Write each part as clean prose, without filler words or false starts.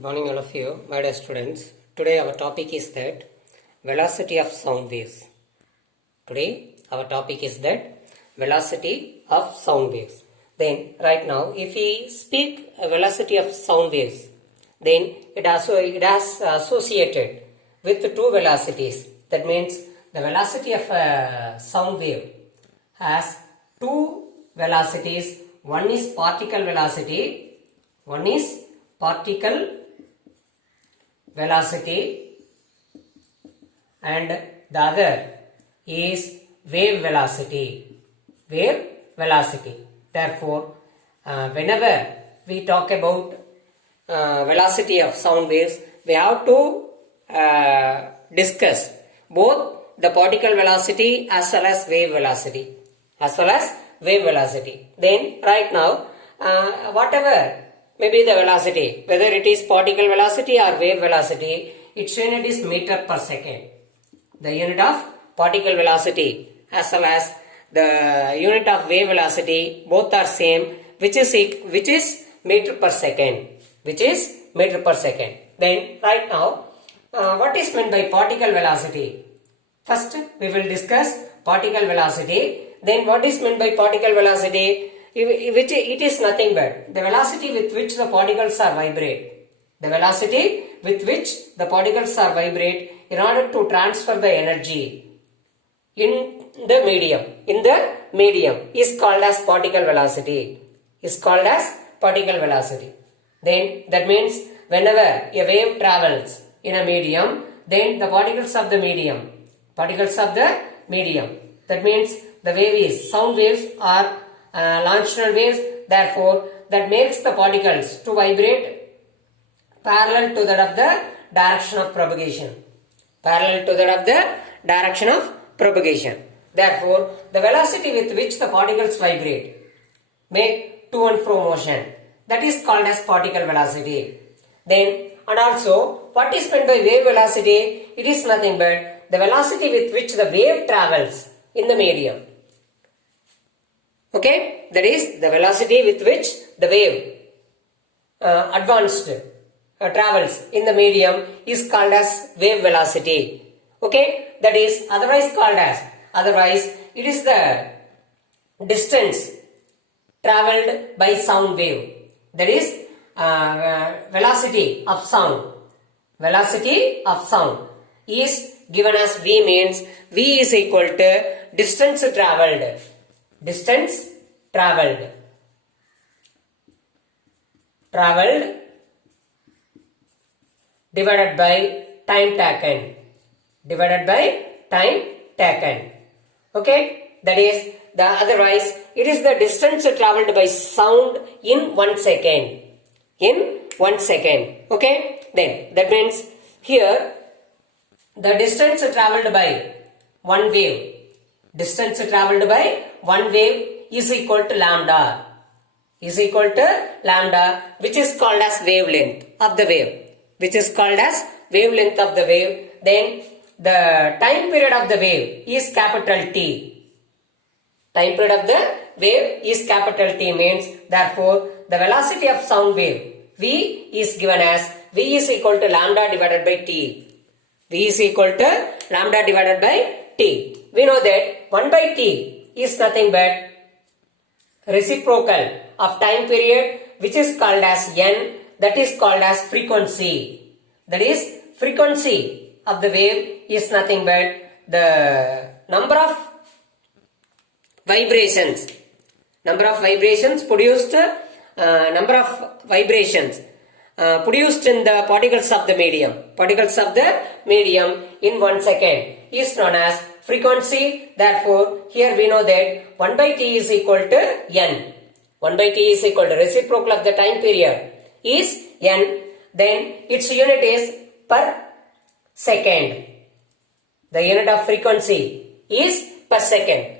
Good morning all of you, my dear students. Today our topic is that velocity of sound waves. Today our topic is that velocity of sound waves. Then right now if we speak a velocity of sound waves, then it has associated with two velocities. That means the velocity of a sound wave has two velocities. One is particle velocity, one is particle velocity, and the other is wave velocity. Wave velocity. Therefore, whenever we talk about velocity of sound waves, we have to discuss both the particle velocity as well as wave velocity. Then right now, whatever maybe the velocity, whether it is particle velocity or wave velocity, its unit is meter per second. The unit of particle velocity as well as the unit of wave velocity, both are same, which is meter per second. Then right now, what is meant by particle velocity? First, we will discuss particle velocity. Then what is meant by particle velocity? Which it is nothing but the velocity with which the particles are vibrate. The velocity with which the particles are vibrate in order to transfer the energy in the medium is called as particle velocity. Then that means whenever a wave travels in a medium, then the particles of the medium. That means the wave is sound waves or longitudinal waves. Therefore, that makes the particles to vibrate parallel to that of the direction of propagation. Therefore, the velocity with which the particles vibrate make to and fro motion, that is called as particle velocity. Then, and also, what is meant by wave velocity? It is nothing but the velocity with which the wave travels in the medium. Okay, that is the velocity with which the wave travels in the medium is called as wave velocity. Okay, that is otherwise it is the distance traveled by sound wave. That is velocity of sound is given as V, means V is equal to distance traveled divided by time taken. Okay, that is the otherwise it is the distance traveled by sound in 1 second. Okay, then that means here the distance traveled by one wave is equal to lambda, which is called as wavelength of the wave. Then the time period of the wave is capital T. Means therefore the velocity of sound wave V is given as V is equal to lambda divided by T. We know that 1 by T is nothing but reciprocal of time period, which is called as N, that is called as frequency. That is, frequency of the wave is nothing but the number of vibrations produced in the particles of the medium in 1 second is known as frequency. Therefore, here we know that 1 by T is equal to N. 1 by T is equal to reciprocal of the time period is N. Then its unit is per second. The unit of frequency is per second.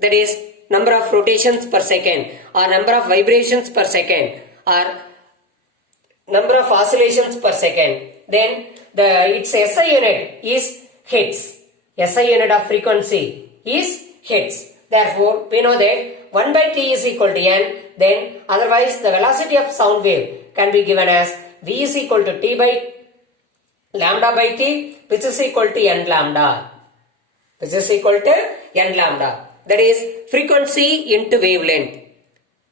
That is number of rotations per second, or number of vibrations per second, or number of oscillations per second. Then its SI unit is Hertz. SI unit of frequency is Hertz. Therefore, we know that 1 by T is equal to N. Then otherwise the velocity of sound wave can be given as V is equal to T by lambda by T, which is equal to N lambda. Which is equal to N lambda. That is frequency into wavelength.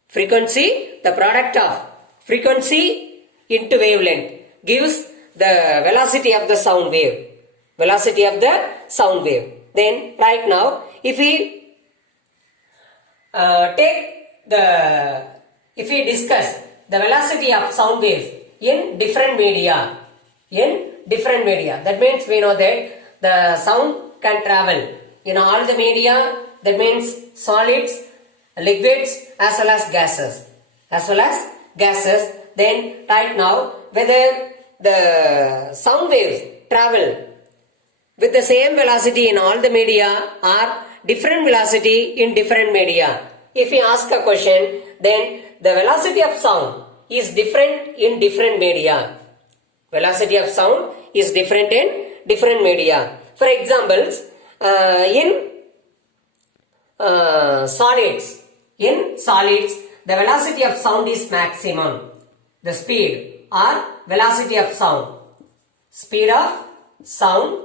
Frequency, the product of frequency into wavelength gives the velocity of the sound wave. Velocity of the sound wave. Then right now, if we if we discuss the velocity of sound waves in different media, that means we know that the sound can travel in all the media, that means solids, liquids as well as gases. Then right now, whether the sound waves travel with the same velocity in all the media or different velocity in different media. If we ask a question, then the velocity of sound is different in different media. Velocity of sound is different in different media. For examples, in solids, the velocity of sound is maximum. The speed or velocity of sound. Speed of sound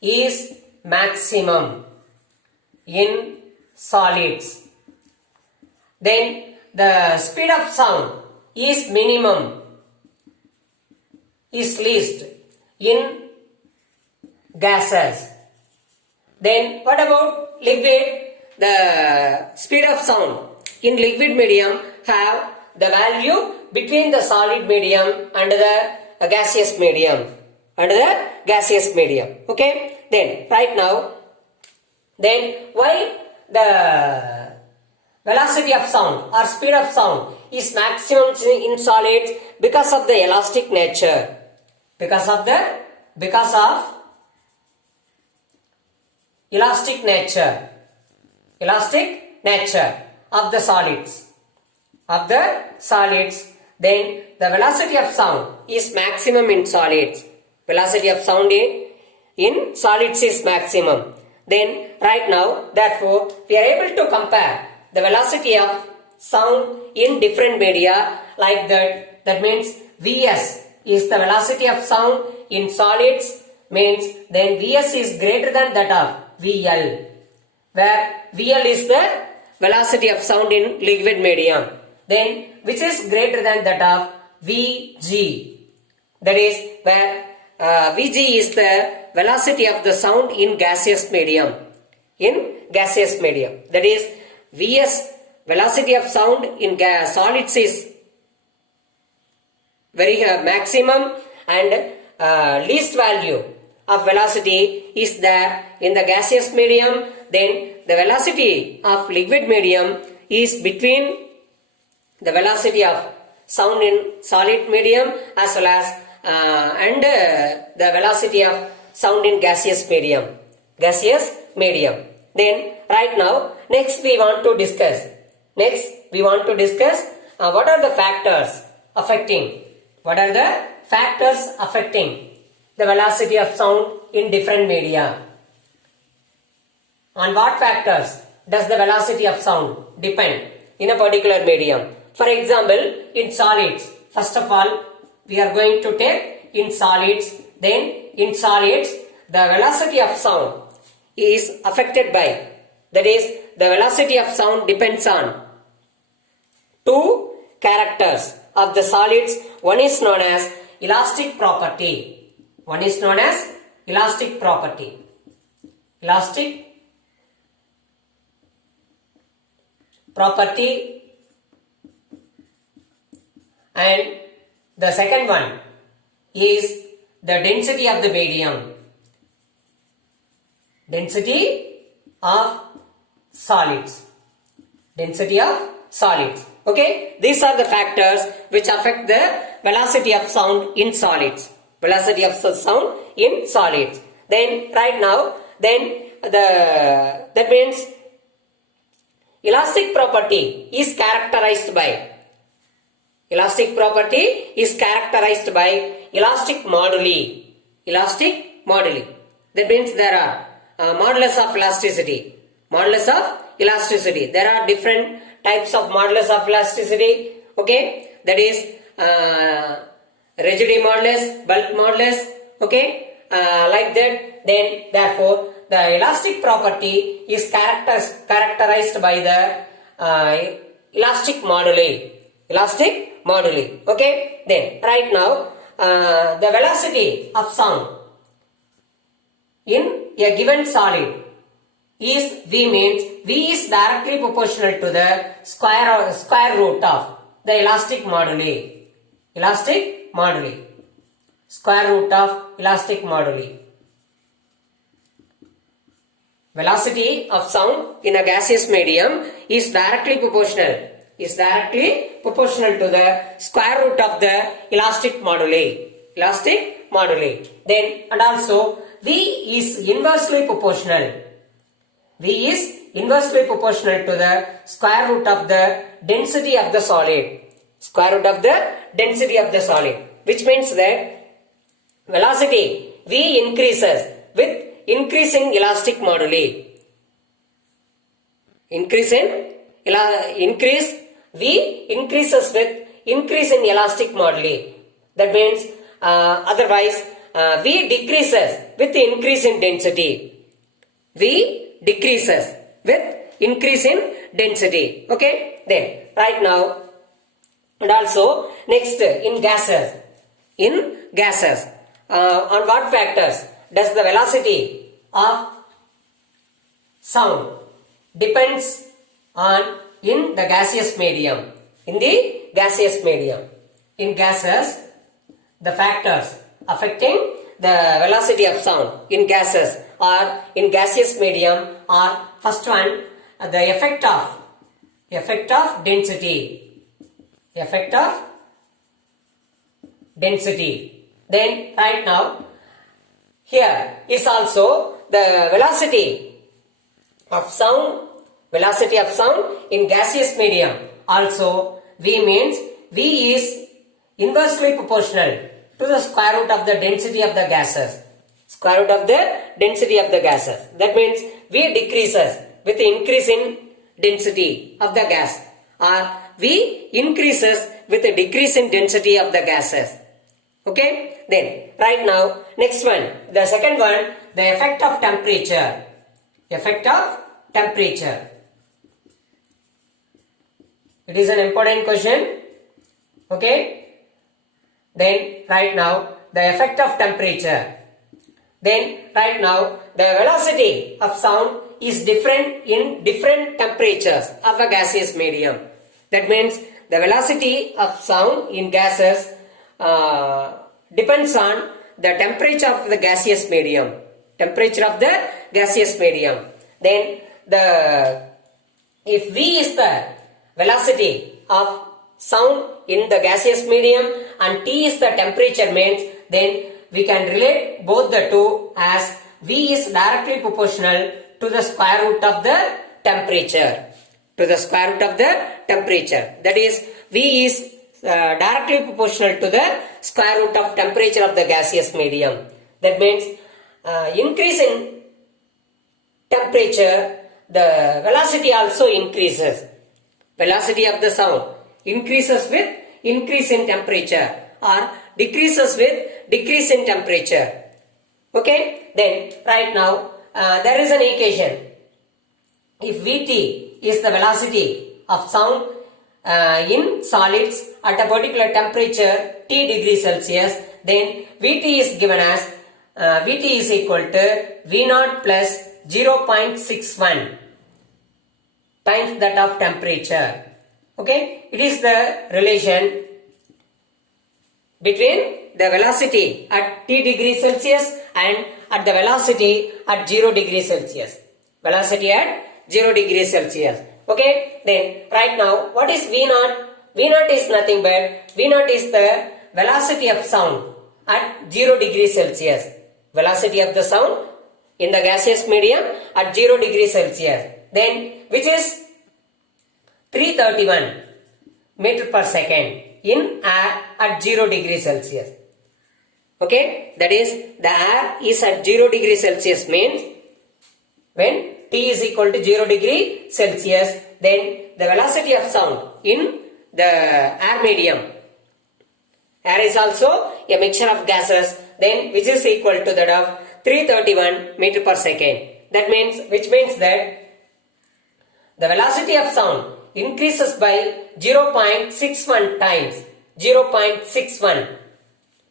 is maximum in solids. Then the speed of sound is minimum, is least in gases. Then what about liquid? The speed of sound in liquid medium have the value between the solid medium and the gaseous medium. Okay. Then right now, then why the velocity of sound or speed of sound is maximum in solids? Because of the elastic nature. Because of elastic nature of the solids. Then the velocity of sound is maximum in solids. Velocity of sound in solids is maximum. Then right now, therefore, we are able to compare the velocity of sound in different media like that. That means Vs is the velocity of sound in solids, means then Vs is greater than that of Vl, where Vl is the velocity of sound in liquid medium. Then which is greater than that of Vg. That is where Vg is the velocity of the sound in gaseous medium. That is Vs, velocity of sound in solids is very maximum, and least value of velocity is there in the gaseous medium. Then the velocity of liquid medium is between the velocity of sound in solid medium as well as the velocity of sound in gaseous medium. Then right now, next we want to discuss what are the factors affecting the velocity of sound in different media. On what factors does the velocity of sound depend in a particular medium? For example, in solids, first of all, we are going to take in solids. Then in solids, the velocity of sound is affected by, that is, the velocity of sound depends on two characters of the solids. One is known as elastic property. And the second one is the density of the medium. Density of solids. Okay, these are the factors which affect the velocity of sound in solids. Then right now, that means elastic property is characterized by elastic moduli. That means there are modulus of elasticity. There are different types of modulus of elasticity. Okay, that is rigidity modulus, bulk modulus, okay, like that. Then therefore the elastic property is characterized by the elastic moduli, okay. Then right now the velocity of sound in a given solid is V, means V is directly proportional to the square root of the elastic moduli, square root of elastic moduli. Velocity of sound in a gaseous medium is directly proportional to the square root of the elastic moduli. Then and also V is inversely proportional to the square root of the density of the solid, which means that velocity V increases with increase in elastic moduli. V increases with increase in elastic moduli. That means otherwise V decreases with increase in density. V decreases with increase in density. Okay. Then right now and also next in gases. On what factors does the velocity of sound depends on in the gaseous medium? In gases, the factors affecting the velocity of sound in gases or in gaseous medium are: first one, the effect of density. Then right now here is also the velocity of sound in gaseous medium. Also V means V is inversely proportional to the square root of the density of the gases. That means V decreases with increase in density of the gas, or V increases with a decrease in density of the gases. Okay. Then right now next one, the second one, the effect of temperature. It is an important question. Okay. Then right now the effect of temperature. Then right now the velocity of sound is different in different temperatures of a gaseous medium. That means the velocity of sound in gases depends on the temperature of the gaseous medium. Then if V is the velocity of sound in the gaseous medium and T is the temperature, means then we can relate both the two as V is directly proportional to the square root of the temperature. That is, V is directly proportional to the square root of temperature of the gaseous medium. That means increase in temperature, the velocity also increases. Velocity of the sound increases with increase in temperature, or decreases with decrease in temperature. Okay. Then right now there is an equation. If Vt is the velocity of sound in solids at a particular temperature T degree Celsius, then Vt is given as Vt is equal to V0 plus 0.61 times that of temperature. Okay. It is the relation between the velocity at T degree Celsius and at the velocity at 0 degree Celsius. Okay. Then right now what is V0? V0 is nothing but V0 is the velocity of sound at 0 degree Celsius. Velocity of the sound in the gaseous medium at 0 degree Celsius. Then which is 331 meter per second in air at 0 degree Celsius. Okay. That is, the air is at 0 degree Celsius, means when T is equal to 0 degree Celsius, then the velocity of sound in the air medium Air is also a mixture of gases, then which is equal to that of 331 meter per second. That means, which means that the velocity of sound increases by 0.61 times, 0.61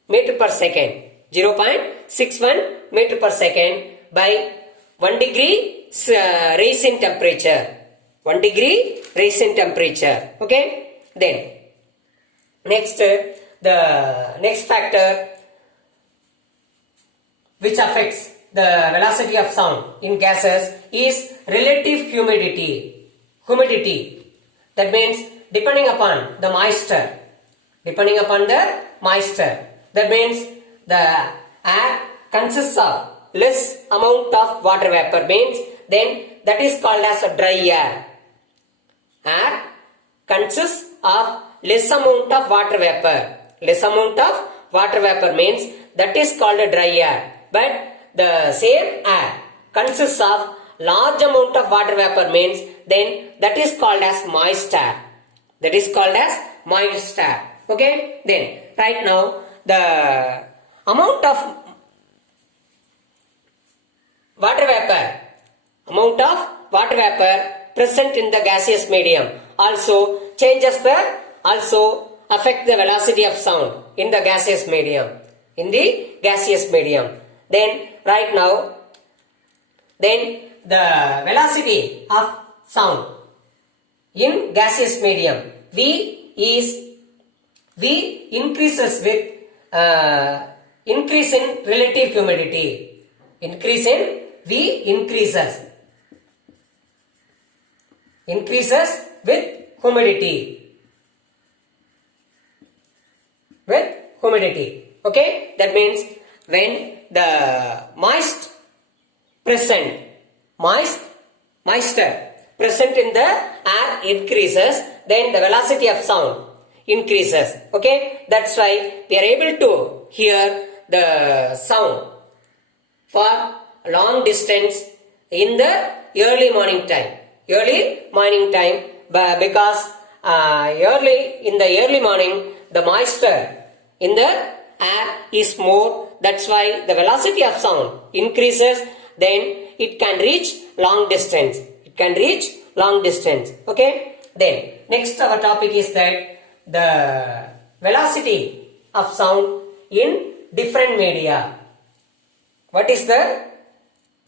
meter per second, 0.61 meter per second by 1 degree rise in temperature, 1 degree rise in temperature. Okay, then next, the next factor which affects the velocity of sound in gases is relative humidity. That means depending upon the moisture. That means the air consists of less amount of water vapor, means then that is called as a dry air. Air consists of less amount of water vapor. Less amount of water vapor means that is called a dry air. But the same air consists of large amount of water vapor means then that is called as moist air. That is called as moist air. Okay. Then right now the amount of water vapor present in the gaseous medium also affect the velocity of sound in the gaseous medium. Then right now, then the velocity of sound in gaseous medium V increases with increase in relative humidity. V increases with humidity. Okay, that means when the moisture present in the air increases, then the velocity of sound increases. Okay, that's why we are able to hear the sound for long distance in the early morning time. Because in the early morning the moisture in the air is more. That's why the velocity of sound increases. Then it can reach long distance. Okay. Then next our topic is that the velocity of sound in different media. What is the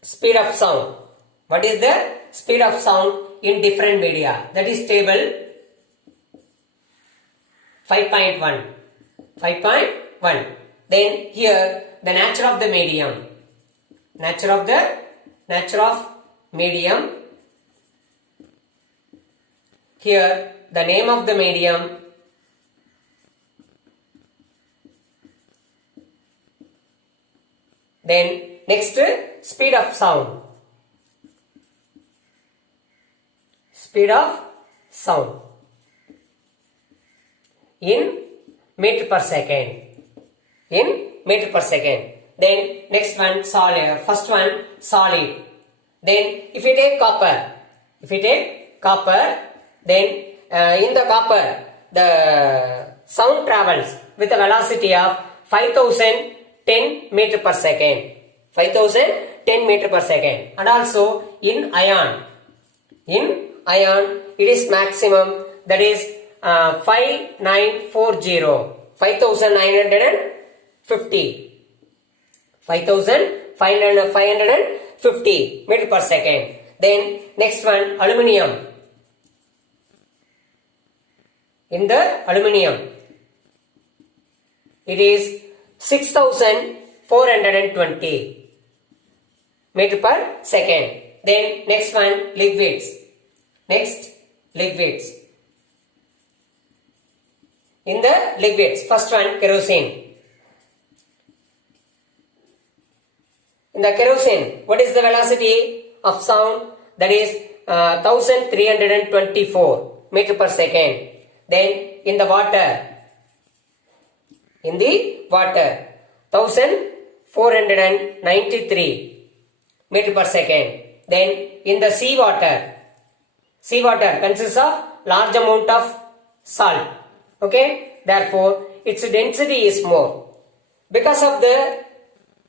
speed of sound? In different media? That is table 5.1. Then here the nature of medium. Here the name of the medium. Then next, speed of sound. In meter per second. Then next one, solid. First one, solid. Then if you take copper, then in the copper the sound travels with a velocity of 5010 meter per second. And also in iron it is maximum, that is 550 meter per second. Then next one, aluminium. In the aluminium it is 6420 meter per second. Then next one, liquids. In the liquids, first one, kerosene. In the kerosene, what is the velocity of sound? That is 1324 meter per second. Then in the water, 1493 meter per second. Then in the seawater consists of large amount of salt. Okay, therefore its density is more. Because of the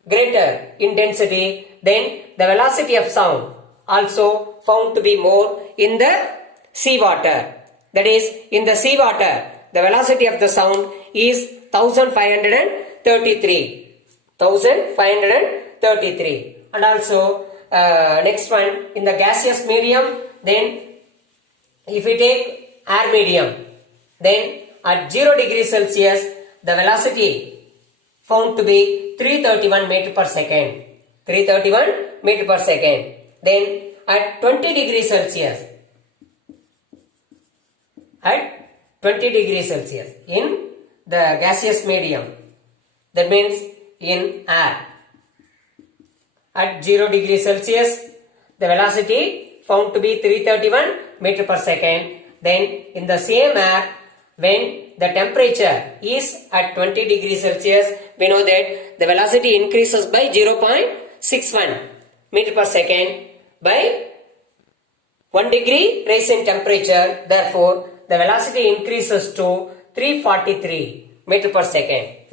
greater in density, then the velocity of sound also found to be more in the seawater. That is, in the seawater, the velocity of the sound is 1533. 1533. And also, next one, in the gaseous medium, then if we take air medium, then at 0 degrees Celsius, the velocity found to be 331 meter per second. 331 meter per second. Then at 20 degrees Celsius, in the gaseous medium, that means in air, at 0 degrees Celsius, the velocity found to be 331 meter per second. Then in the same air, when the temperature is at 20 degrees Celsius, we know that the velocity increases by 0.61 meter per second by 1 degree rise in temperature. Therefore, the velocity increases to 343 meter per second.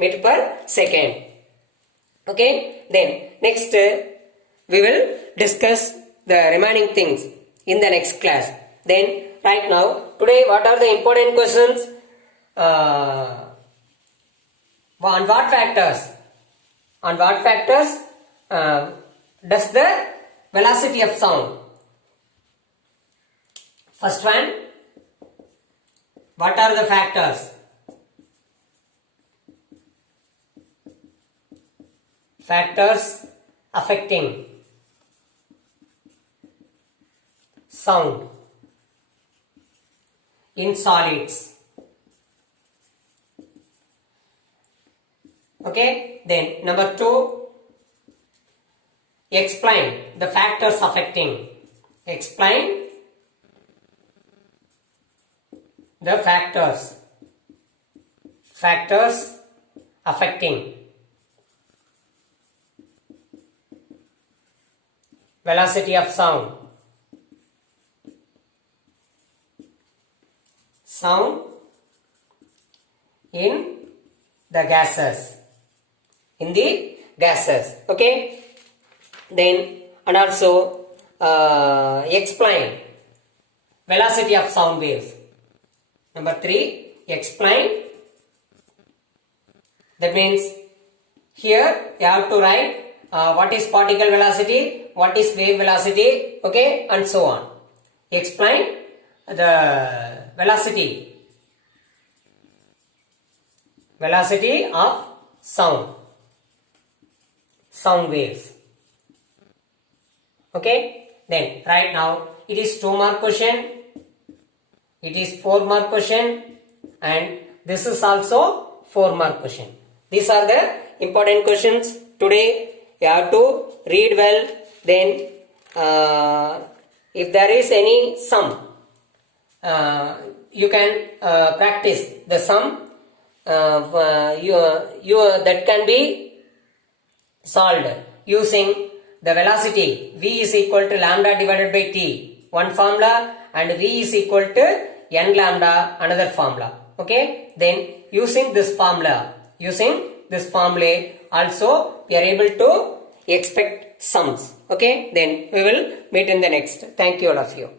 Okay, then next we will discuss the remaining things in the next class. Then right now, today what are the important questions? On what factors does the velocity of sound? First one, what are the factors? Factors affecting sound in solids. Okay, then number 2, explain the factors affecting. Explain the factors affecting velocity of sound. Sound in the gases. Okay, then and also explain velocity of sound waves. Number 3, explain. That means here you have to write what is particle velocity, what is wave velocity, okay, and so on. Explain the velocity of sound waves. Okay, then right now it is 2 mark question, it is 4 mark question, and this is also 4 mark question. These are the important questions. Today you have to read well. Then if there is any sum, you can practice the sum. That can be solved using the velocity v is equal to lambda divided by t, one formula, and v is equal to n lambda, another formula. Okay, then using this formula also we are able to expect sums. Okay, then we will meet in the next. Thank you all of you.